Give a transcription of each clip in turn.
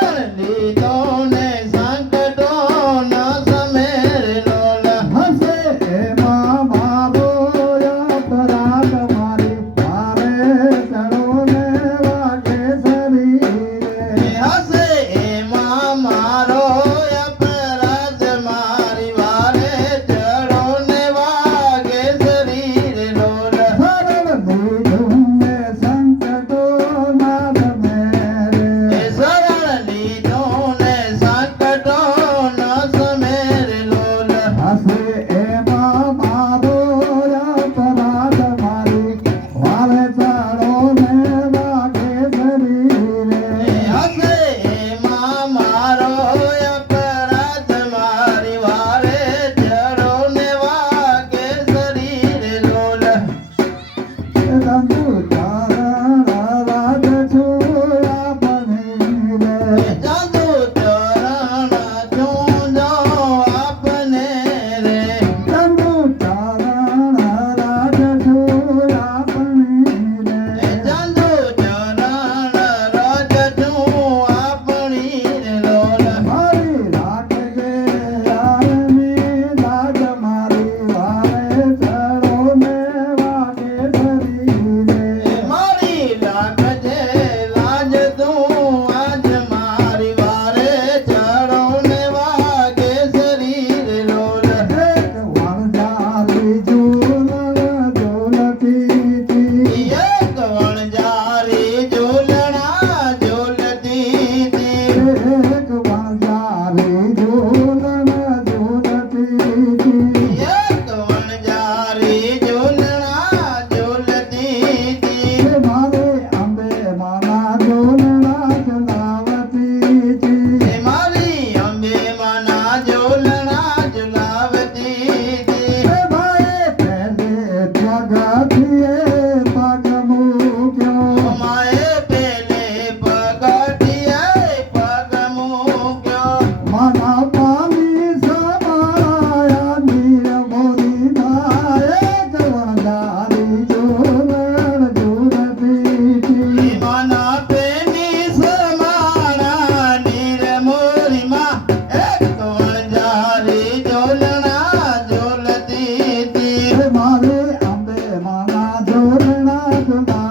Let me. Mm-hmm.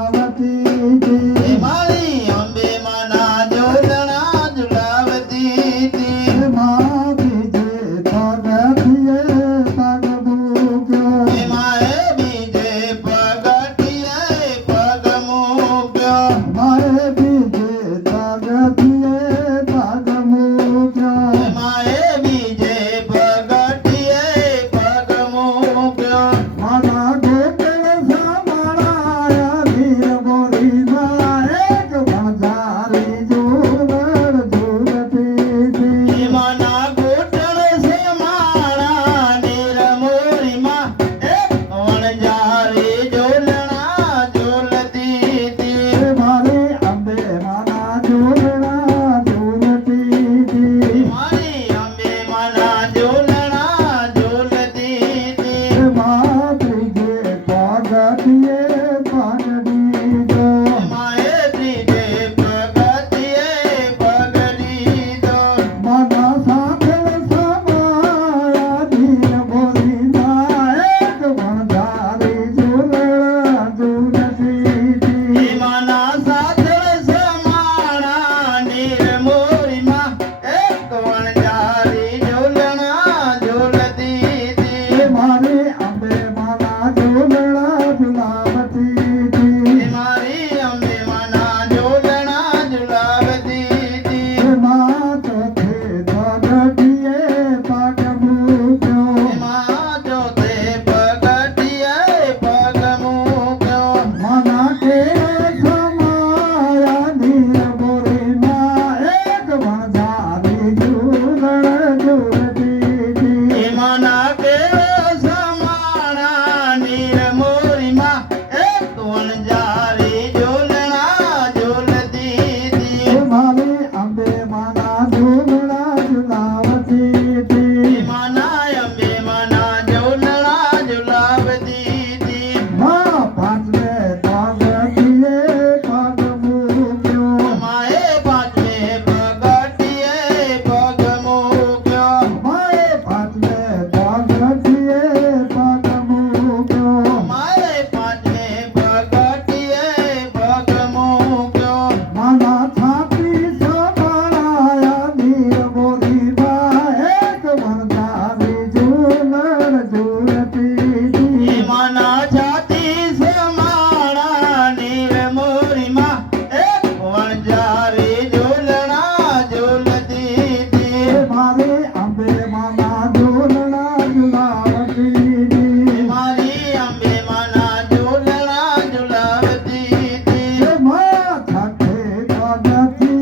Mama.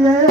yeah.